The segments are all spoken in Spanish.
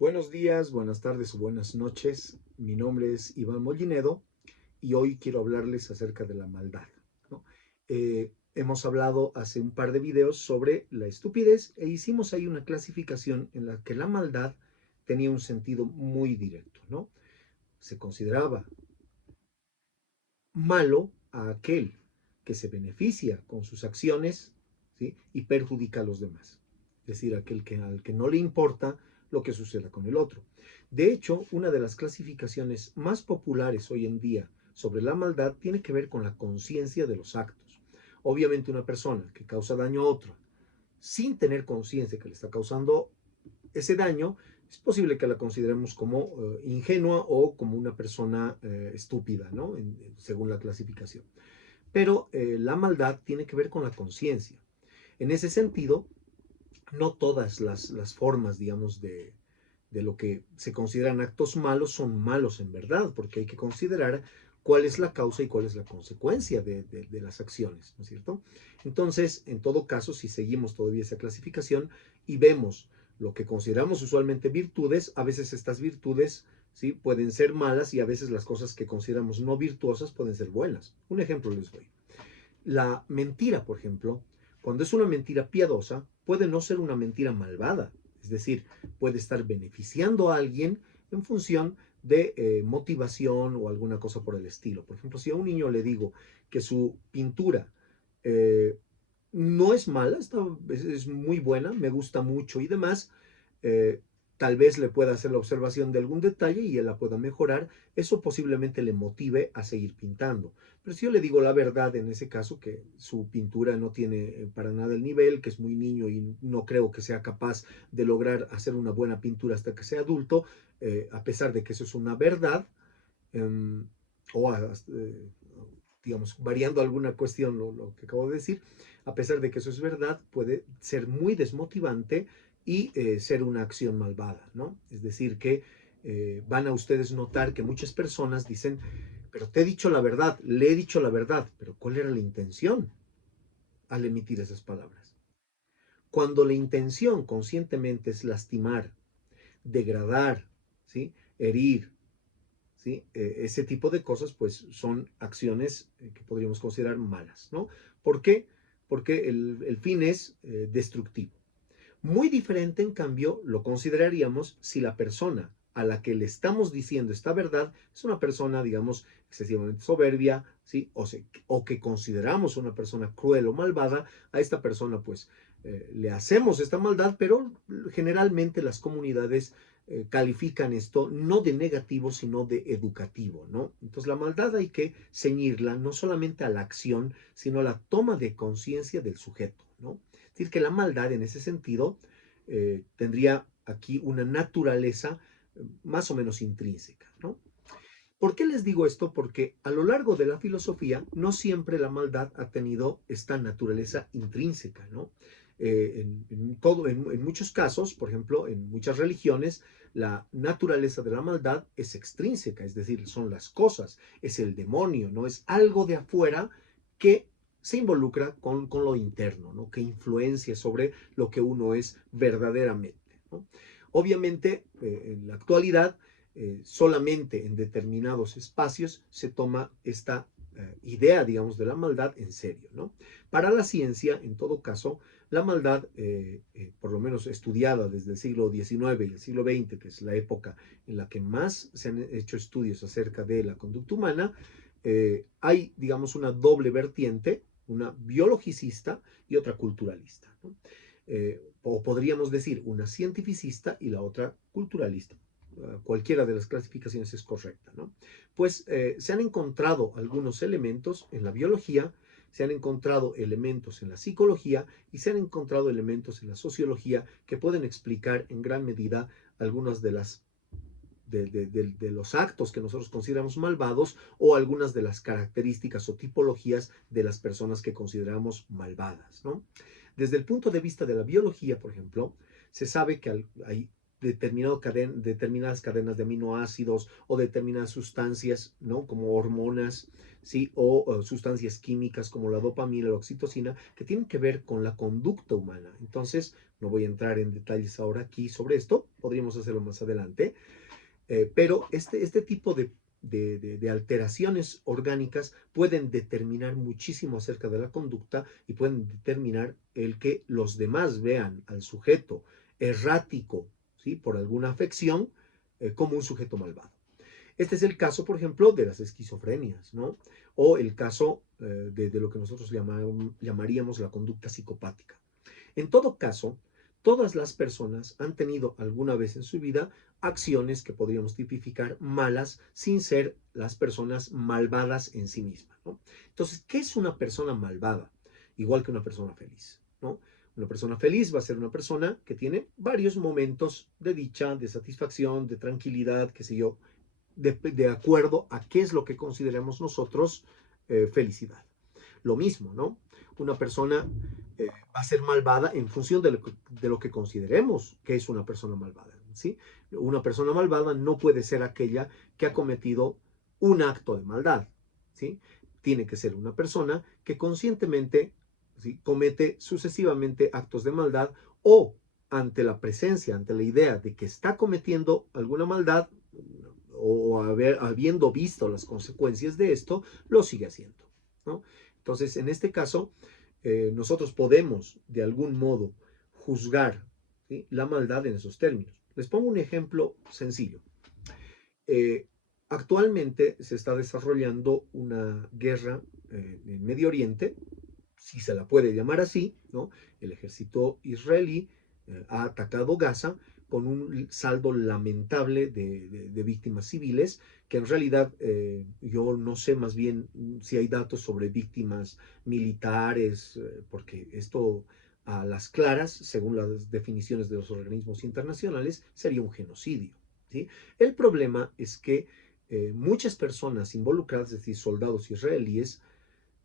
Buenos días, buenas tardes o buenas noches. Mi nombre es Iván Mollinedo y hoy quiero hablarles acerca de la maldad, ¿no? Hemos hablado hace un par de videos sobre la estupidez e hicimos ahí una clasificación en la que la maldad tenía un sentido muy directo, ¿no? Se consideraba malo a aquel que se beneficia con sus acciones, ¿sí? Y perjudica a los demás. Es decir, al que no le importa lo que suceda con el otro. De hecho, una de las clasificaciones más populares hoy en día sobre la maldad tiene que ver con la conciencia de los actos. Obviamente una persona que causa daño a otra sin tener conciencia que le está causando ese daño, es posible que la consideremos como ingenua o como una persona estúpida, ¿no? Según la clasificación. Pero la maldad tiene que ver con la conciencia. En ese sentido, no todas las formas, digamos, de lo que se consideran actos malos son malos en verdad, porque hay que considerar cuál es la causa y cuál es la consecuencia de las acciones, ¿no es cierto? Entonces, en todo caso, si seguimos todavía esa clasificación y vemos lo que consideramos usualmente virtudes, a veces estas virtudes, ¿sí?, pueden ser malas y a veces las cosas que consideramos no virtuosas pueden ser buenas. Un ejemplo les doy. La mentira, por ejemplo, cuando es una mentira piadosa, puede no ser una mentira malvada. Es decir, puede estar beneficiando a alguien en función de motivación o alguna cosa por el estilo. Por ejemplo, si a un niño le digo que su pintura eh, no es mala, es muy buena, me gusta mucho y demás, eh, tal vez le pueda hacer la observación de algún detalle y él la pueda mejorar, eso posiblemente le motive a seguir pintando. Pero si yo le digo la verdad en ese caso, que su pintura no tiene para nada el nivel, que es muy niño y no creo que sea capaz de lograr hacer una buena pintura hasta que sea adulto, a pesar de que eso es una verdad, eh, o digamos, variando alguna cuestión lo que acabo de decir, a pesar de que eso es verdad, puede ser muy desmotivante y ser una acción malvada, ¿no? Es decir, que van a ustedes notar que muchas personas dicen, pero te he dicho la verdad, le he dicho la verdad, pero ¿cuál era la intención al emitir esas palabras? Cuando la intención conscientemente es lastimar, degradar, ¿sí?, herir, ¿sí? Ese tipo de cosas pues son acciones que podríamos considerar malas, ¿no? ¿Por qué? Porque el fin es destructivo. Muy diferente, en cambio, lo consideraríamos si la persona a la que le estamos diciendo esta verdad es una persona, digamos, excesivamente soberbia, ¿sí? O que consideramos una persona cruel o malvada. A esta persona, pues, le hacemos esta maldad, pero generalmente las comunidades califican esto no de negativo, sino de educativo, ¿no? Entonces la maldad hay que ceñirla no solamente a la acción, sino a la toma de conciencia del sujeto, ¿no? Es decir, que la maldad en ese sentido tendría aquí una naturaleza más o menos intrínseca, ¿no? ¿Por qué les digo esto? Porque a lo largo de la filosofía no siempre la maldad ha tenido esta naturaleza intrínseca, ¿no? En muchos casos, por ejemplo, en muchas religiones, la naturaleza de la maldad es extrínseca, es decir, son las cosas, es el demonio, ¿no? Es algo de afuera que se involucra con lo interno, ¿no? Que influencia sobre lo que uno es verdaderamente, ¿no? Obviamente, en la actualidad, solamente en determinados espacios se toma esta idea, digamos, de la maldad en serio, ¿no? Para la ciencia, en todo caso, la maldad, por lo menos estudiada desde el siglo XIX y el siglo XX, que es la época en la que más se han hecho estudios acerca de la conducta humana, hay, digamos, una doble vertiente, una biologicista y otra culturalista, ¿no? O podríamos decir una cientificista y la otra culturalista. Cualquiera de las clasificaciones es correcta, ¿no? Pues se han encontrado algunos elementos en la biología, se han encontrado elementos en la psicología y se han encontrado elementos en la sociología que pueden explicar en gran medida algunas de los actos que nosotros consideramos malvados o algunas de las características o tipologías de las personas que consideramos malvadas, ¿no? Desde el punto de vista de la biología, por ejemplo, se sabe que hay determinadas cadenas de aminoácidos o determinadas sustancias, ¿no? Como hormonas, ¿sí? O sustancias químicas como la dopamina, la oxitocina, que tienen que ver con la conducta humana. Entonces, no voy a entrar en detalles ahora aquí sobre esto, podríamos hacerlo más adelante, pero este tipo de alteraciones orgánicas pueden determinar muchísimo acerca de la conducta y pueden determinar el que los demás vean al sujeto errático, ¿sí? Por alguna afección, como un sujeto malvado. Este es el caso, por ejemplo, de las esquizofrenias, ¿no? O el caso de lo que nosotros llamaríamos la conducta psicopática. En todo caso, todas las personas han tenido alguna vez en su vida acciones que podríamos tipificar malas sin ser las personas malvadas en sí mismas, ¿no? Entonces, ¿qué es una persona malvada? Igual que una persona feliz, ¿no? Una persona feliz va a ser una persona que tiene varios momentos de dicha, de satisfacción, de tranquilidad, qué sé yo, de acuerdo a qué es lo que consideramos nosotros felicidad. Lo mismo, ¿no? Una persona va a ser malvada en función de lo que consideremos que es una persona malvada, ¿sí? Una persona malvada no puede ser aquella que ha cometido un acto de maldad, ¿sí? Tiene que ser una persona que conscientemente, ¿sí? Comete sucesivamente actos de maldad o ante la presencia, ante la idea de que está cometiendo alguna maldad o habiendo visto las consecuencias de esto, lo sigue haciendo, ¿no? Entonces, en este caso, nosotros podemos de algún modo juzgar, ¿sí? La maldad en esos términos. Les pongo un ejemplo sencillo. Eh, Actualmente se está desarrollando una guerra en Medio Oriente, si se la puede llamar así, ¿no? El ejército israelí ha atacado Gaza con un saldo lamentable de víctimas civiles, que en realidad yo no sé más bien si hay datos sobre víctimas militares, porque esto a las claras, según las definiciones de los organismos internacionales, sería un genocidio, ¿sí? El problema es que muchas personas involucradas, es decir, soldados israelíes,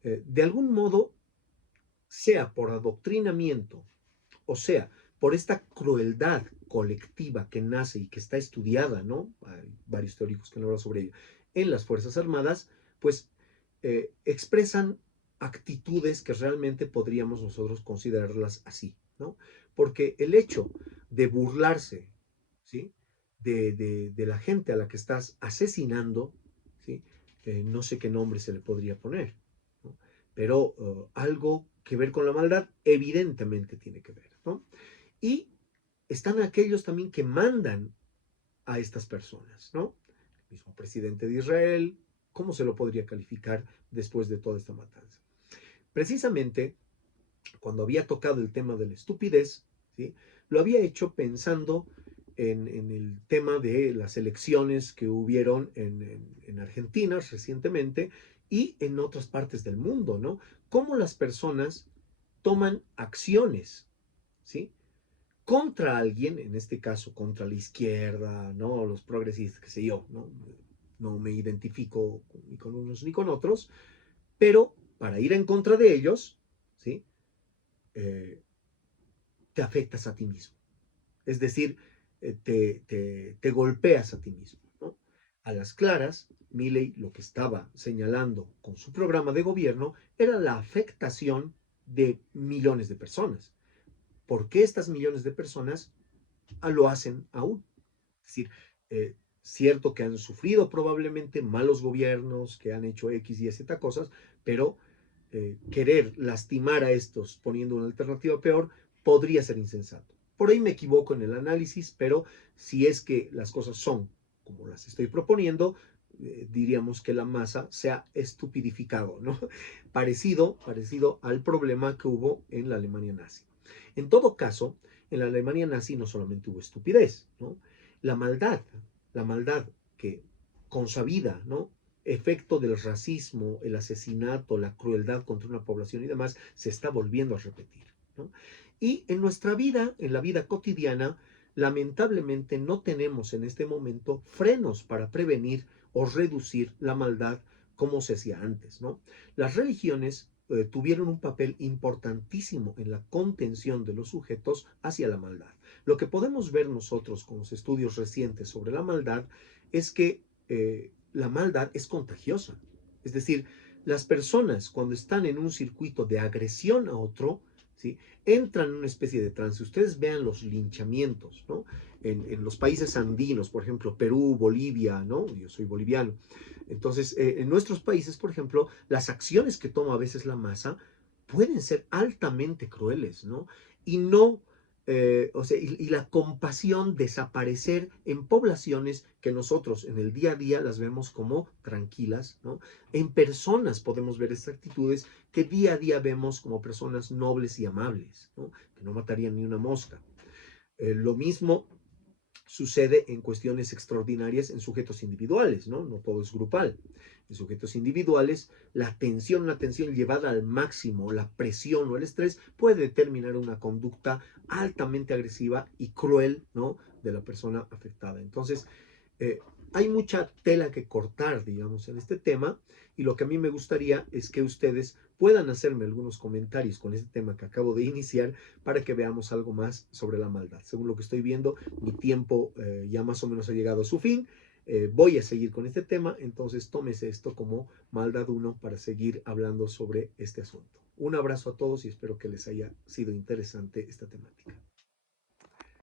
de algún modo, sea por adoctrinamiento, o sea, por esta crueldad colectiva que nace y que está estudiada, ¿no? Hay varios teóricos que han hablado sobre ello, en las Fuerzas Armadas, pues expresan actitudes que realmente podríamos nosotros considerarlas así, ¿no? Porque el hecho de burlarse, ¿sí? De la gente a la que estás asesinando, ¿sí? No sé qué nombre se le podría poner, ¿no? Pero algo que ver con la maldad evidentemente tiene que ver, ¿no? Y están aquellos también que mandan a estas personas, ¿no? El mismo presidente de Israel, ¿cómo se lo podría calificar después de toda esta matanza? Precisamente, cuando había tocado el tema de la estupidez, ¿sí? Lo había hecho pensando en el tema de las elecciones que hubieron en Argentina recientemente y en otras partes del mundo, ¿no? Cómo las personas toman acciones, ¿sí? Contra alguien, en este caso contra la izquierda, ¿no? Los progresistas, qué sé yo, ¿no? No me identifico ni con unos ni con otros, pero para ir en contra de ellos, ¿sí? Eh, te afectas a ti mismo. Es decir, te golpeas a ti mismo, ¿no? A las claras, Milei lo que estaba señalando con su programa de gobierno era la afectación de millones de personas. ¿Por qué estas millones de personas lo hacen aún? Es decir, cierto que han sufrido probablemente malos gobiernos, que han hecho X y Z cosas, pero querer lastimar a estos poniendo una alternativa peor podría ser insensato. Por ahí me equivoco en el análisis, pero si es que las cosas son como las estoy proponiendo, diríamos que la masa se ha estupidificado, ¿no? Parecido al problema que hubo en la Alemania nazi. En todo caso, en la Alemania nazi no solamente hubo estupidez, ¿no? La maldad, la maldad que consabida, ¿no? Efecto del racismo, el asesinato, la crueldad contra una población y demás, se está volviendo a repetir, ¿no? Y en nuestra vida, en la vida cotidiana, lamentablemente no tenemos en este momento frenos para prevenir o reducir la maldad como se hacía antes, ¿no? Las religiones tuvieron un papel importantísimo en la contención de los sujetos hacia la maldad. Lo que podemos ver nosotros con los estudios recientes sobre la maldad es que la maldad es contagiosa. Es decir, las personas cuando están en un circuito de agresión a otro, ¿sí?, entran en una especie de trance. Ustedes vean los linchamientos, ¿no? En los países andinos, por ejemplo, Perú, Bolivia, ¿no? Yo soy boliviano. Entonces, en nuestros países, por ejemplo, las acciones que toma a veces la masa pueden ser altamente crueles, ¿no? Y no, o sea, y la compasión desaparecer en poblaciones que nosotros en el día a día las vemos como tranquilas, ¿no? En personas podemos ver estas actitudes que día a día vemos como personas nobles y amables, ¿no? Que no matarían ni una mosca. Lo mismo sucede en cuestiones extraordinarias en sujetos individuales, ¿no? No todo es grupal. En sujetos individuales, una tensión llevada al máximo, la presión o el estrés puede determinar una conducta altamente agresiva y cruel, ¿no?, de la persona afectada. Entonces, eh, hay mucha tela que cortar, digamos, en este tema, y lo que a mí me gustaría es que ustedes puedan hacerme algunos comentarios con este tema que acabo de iniciar para que veamos algo más sobre la maldad. Según lo que estoy viendo, mi tiempo ya más o menos ha llegado a su fin. Voy a seguir con este tema, entonces tómese esto como maldad 1 para seguir hablando sobre este asunto. Un abrazo a todos y espero que les haya sido interesante esta temática.